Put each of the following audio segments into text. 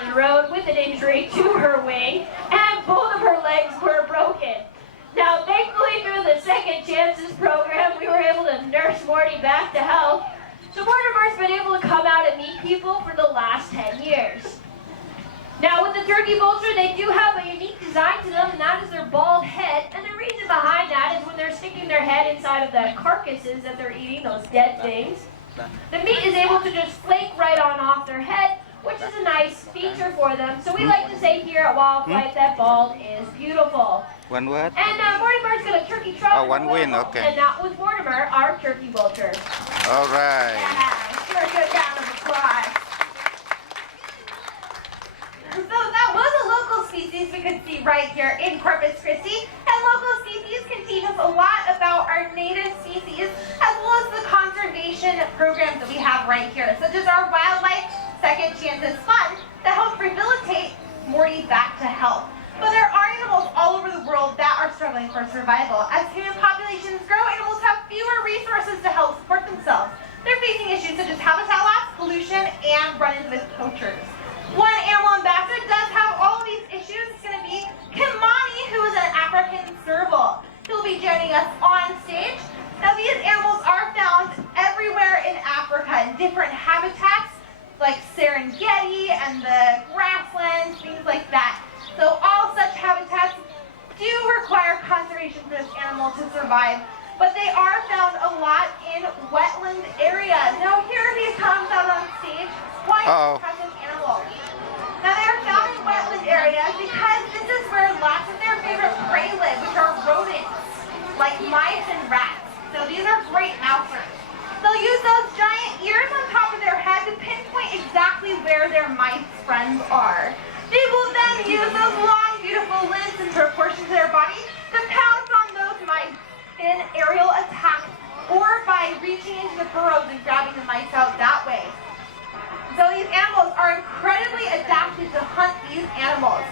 side of the road with an injury to her wing, and both of her legs were broken. Now, thankfully, through the Second Chances program, we were able to nurse Morty back to health. So Mortimer's been able to come out and meet people for the last 10 years. Now, with the turkey vulture, they do have a unique design to them, and that is their bald head. And the reason behind that is when they're sticking their head inside of the carcasses that they're eating, those dead things, the meat is able to just flake right on off their head, which is a nice feature for them. So we like to say here at Wildlife that bald is beautiful. One word? And Mortimer's got a turkey trot. Oh, one win, okay. And that was Mortimer, our turkey vulture. All right. Yeah, sure, good round of applause. So that was a local species we could see right here in Corpus Christi. And local species can teach us a lot about our native species as well as the conservation programs that we have right here, such as our Wildlife Second Chances Fund that help rehabilitate Morty back to health. But there are animals all over the world that are struggling for survival. As human populations grow, animals have fewer resources to help support themselves. They're facing issues such as habitat loss, pollution, and run-ins with poachers. One animal ambassador does have all of these issues. It's going to be Kimani, who is an African serval. He'll be joining us on stage. Now, these animals are found everywhere in Africa in different habitats, like Serengeti and the grasslands, things like that. So all such habitats do require conservation for this animal to survive, but they are found a lot in wetland areas. Now, here he comes out on stage. Why is this animal? Now, they are found in wetland areas because this is where lots of their favorite prey live, which are rodents, like mice and rats. So these are great mousers. They'll use those giant ears on top of their head to pinpoint exactly where their mice friends are. They will then use those long, beautiful limbs in proportion to their body to pounce on those mice in an aerial attack or by reaching into the burrows and grabbing the mice out that way. So these animals are incredibly adapted to hunt these animals.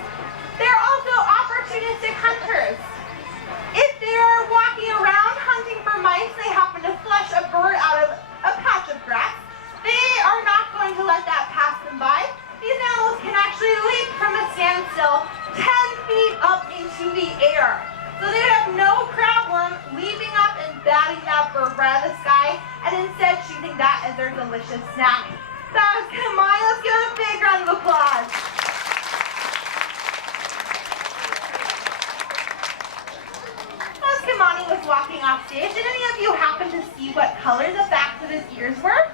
They're also opportunistic hunters. If they are walking around hunting for mice, they happen to flush a bird out of a patch of grass, they are not going to let that pass them by. These animals can actually leap from a standstill 10 feet up into the air. So they would have no problem leaping up and batting that bird right out of the sky and instead choosing that as their delicious snack. That was Kimani. Let's give a big round of applause. As Kimani was walking off stage, did any of you happen to see what color the backs of his ears were?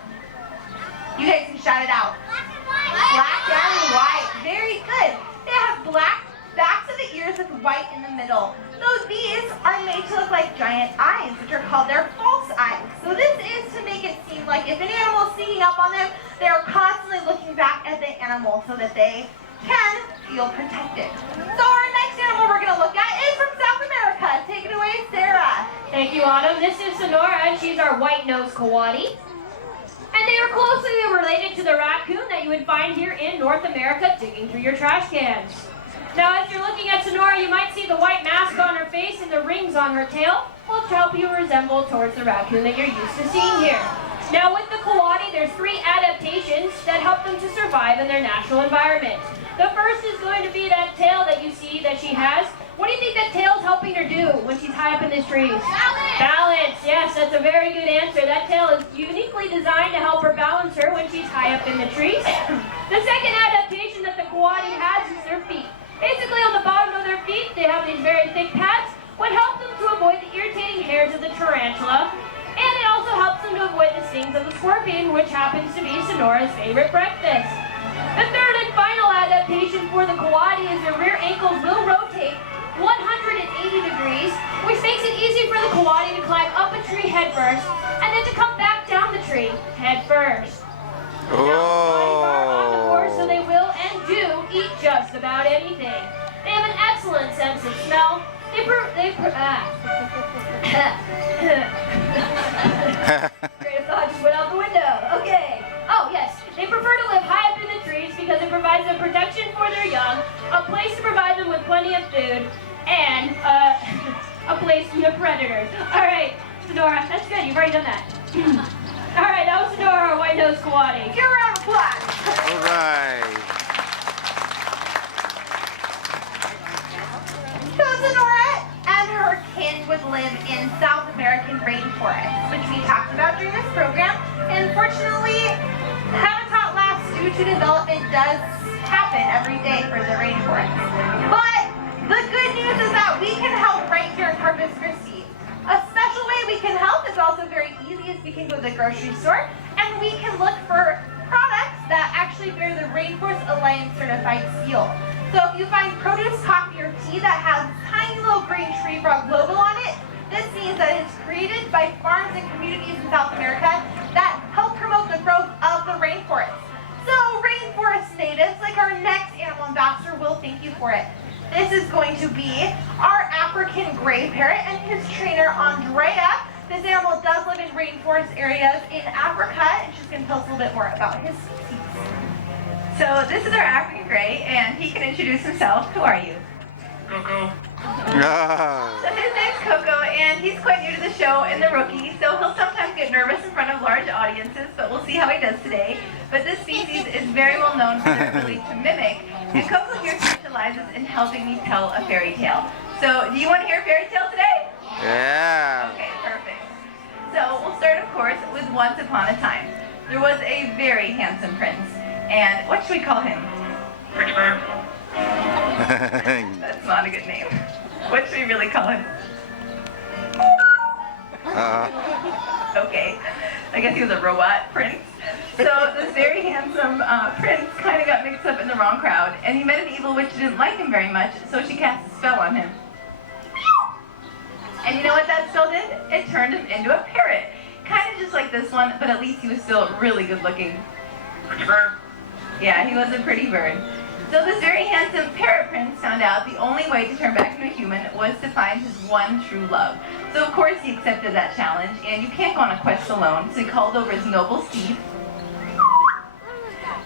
You guys can shout it out. Black and white. Very good. They have black backs of the ears with white in the middle. So these are made to look like giant eyes, which are called their false eyes. So this is to make it seem like if an animal is sneaking up on them, they are constantly looking back at the animal so that they can feel protected. So our next animal we're going to look at is from South America. Take it away, Sarah. Thank you, Autumn. This is Sonora, and she's our white-nosed coati. And they are closely related to the raccoon that you would find here in North America digging through your trash cans. Now, as you're looking at Sonora, you might see the white mask on her face and the rings on her tail, which help you resemble towards the raccoon that you're used to seeing here. Now, with the coati, there's 3 adaptations that help them to survive in their natural environment. The first is going to be that tail that you see that she has. What do you think that tail's helping her do when she's high up in these trees? Balance! Balance, yes, that's a very good answer. That tail is uniquely designed to help her balance her when she's high up in the trees. The second adaptation that the coati has is their feet. Basically, on the bottom of their feet, they have these very thick pads, which help them to avoid the irritating hairs of the tarantula, and it also helps them to avoid the stings of the scorpion, which happens to be Sonora's favorite breakfast. The third and final adaptation for the coati is their rear ankles will rotate 180 degrees, which makes it easy for the coati to climb up a tree head first, and then to come back down the tree head first. So they will and do eat just about anything. They have an excellent sense of smell. Great thought just went out the window. Okay. Oh yes, they prefer to live high up in the trees because it provides them protection for their young, a place to provide them with plenty of food, and a place from the predators. All right, Sonora, that's good. You've already done that. All right, that was Sonora, our white-nosed coati. Give her a round of applause. All right. to development does happen every day for the rainforest. But the good news is that we can help right here in Corpus Christi. A special way we can help is also very easy is we can go to the grocery store and we can look for products that actually bear the Rainforest Alliance certified seal. So if you find produce, coffee, or tea that has a tiny little green tree frog logo on it, this means that it's created by farms and communities in South America that help promote the growth of the rainforest. So rainforest natives, like our next animal ambassador, will thank you for it. This is going to be our African gray parrot and his trainer, Andrea. This animal does live in rainforest areas in Africa, and she's going to tell us a little bit more about his species. So this is our African gray, and he can introduce himself. Who are you? Coco. Oh. So his name's Coco, and he's quite new to the show and the rookie, so he'll sometimes get nervous in front of large audiences, but we'll see how he does today. But this species is very well known for their ability to mimic, and Coco here specializes in helping me tell a fairy tale. So do you want to hear a fairy tale today? Yeah. Okay, perfect. So we'll start, of course, with Once Upon a Time. There was a very handsome prince, and what should we call him? Richard. That's not a good name. What should we really call him? Okay, I guess he was a robot prince. So this very handsome prince kind of got mixed up in the wrong crowd, and he met an evil witch who didn't like him very much, so she cast a spell on him. And you know what that spell did? It turned him into a parrot. Kind of just like this one, but at least he was still really good looking. Richard. Yeah, he was a pretty bird. So this very handsome parrot prince found out the only way to turn back into a human was to find his one true love. So of course he accepted that challenge, and you can't go on a quest alone, so he called over his noble steed,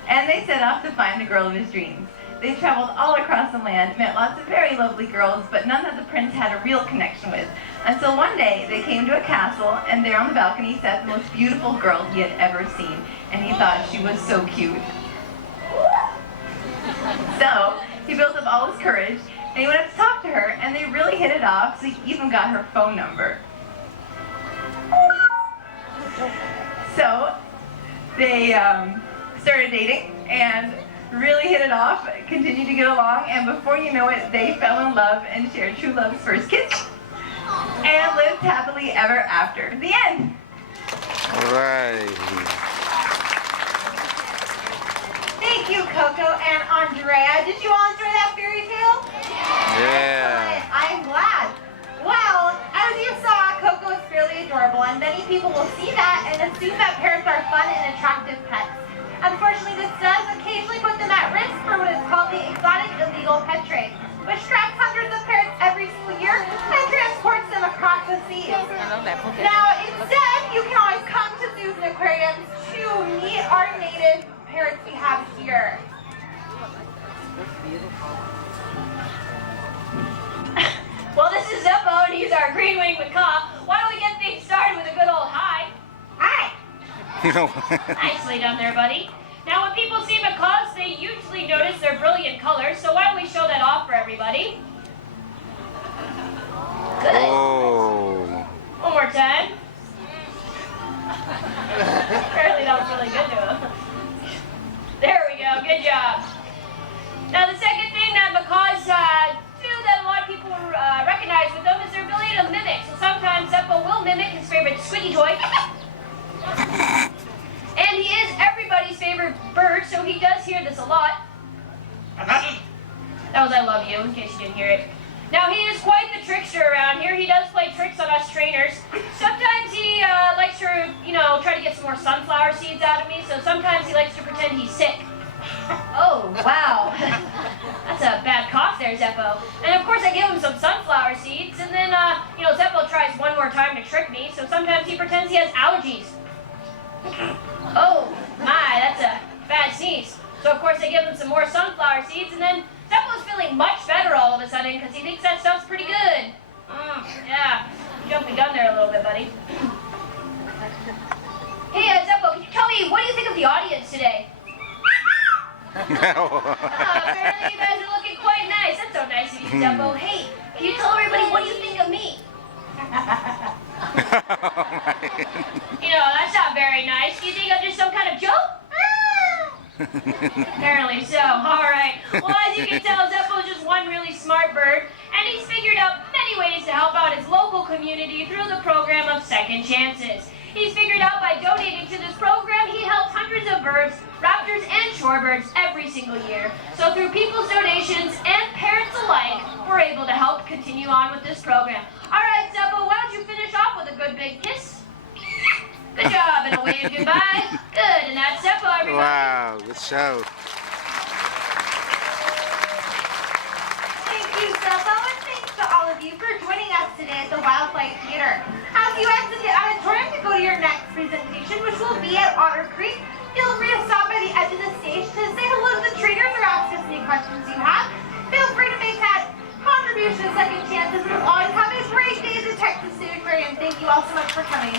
and they set off to find the girl of his dreams. They traveled all across the land, met lots of very lovely girls, but none that the prince had a real connection with. Until one day, they came to a castle, and there on the balcony sat the most beautiful girl he had ever seen, and he thought she was so cute. So, he built up all his courage, and he went up to talk to her, and they really hit it off, so he even got her phone number. So, they started dating, and really hit it off, continued to get along, and before you know it, they fell in love and shared true love's first kiss, and lived happily ever after. The end! Right. Thank you, Coco and Andrea. Did you all enjoy that fairy tale? Yeah. Excellent. I'm glad. Well, as you saw, Coco is fairly adorable, and many people will see that and assume that parrots are fun and attractive pets. Unfortunately, this does occasionally put them at risk for what is called the exotic illegal pet trade, which traps hundreds of parrots every single year and transports them across the seas. Now, instead, you can always come to zoos and aquariums to meet our native parrots we have here. Well, this is Zeppo, and he's our green-winged macaw. Why don't we get things started with a good old hi? Hi! Nicely done there, buddy. Now, when people see macaws, they usually notice their brilliant colors, so why don't we show that off for everybody? Good. Oh. One more time. Apparently that was really good to him. There we go, good job. Now, the second thing that macaws do that a lot of people recognize with them is their ability to mimic. So sometimes Zeppo will mimic his favorite squeaky toy. And he is everybody's favorite bird, so he does hear this a lot. That was I love you, in case you didn't hear it. Now, he is quite the trickster around here. He does play tricks on us trainers. Sometimes he likes to, try to get some more sunflower seeds out of me, so sometimes he likes to pretend he's sick. Oh, wow. That's a bad cough there, Zeppo. And of course I give him some sunflower seeds, and then, Zeppo tries one more time to trick me, so sometimes he pretends he has allergies. Oh, my, that's a bad sneeze. So of course I give him some more sunflower seeds, and then Zeppo's feeling much better all of a sudden, because he thinks that stuff's pretty good. Yeah, jumping gun there a little bit, buddy. Hey, Zeppo, can you tell me, what do you think of the audience today? Apparently you guys are looking quite nice. That's so nice of you, Zeppo. Hey, can you tell everybody what do you think of me? That's not very nice. Do you think I'm just some kind of joke? Apparently so. All right. Well, as you can tell, Zeppo's just one really smart bird, and he's figured out many ways to help out his local community through the program of Second Chances. He's figured out by donating to this program, he helps hundreds of birds, raptors, and shorebirds every single year. So through people's donations and parents alike, we're able to help continue on with this program. All right, Zeppo, why don't you finish off with a good big kiss? Good job, and a wave goodbye. Good, and that's Zeppo, everybody. Wow, good show. Thank you, Zeppo, and thanks to all of you for joining us today at the Wildlife Theater. As you exit the auditorium to go to your next presentation, which will be at Otter Creek, feel free to stop by the edge of the stage to say hello to the trainers or ask us any questions you have. Feel free to make that contribution to Second Chances, and as always, have a great day at the Texas Zoo Aquarium. Thank you all so much for coming.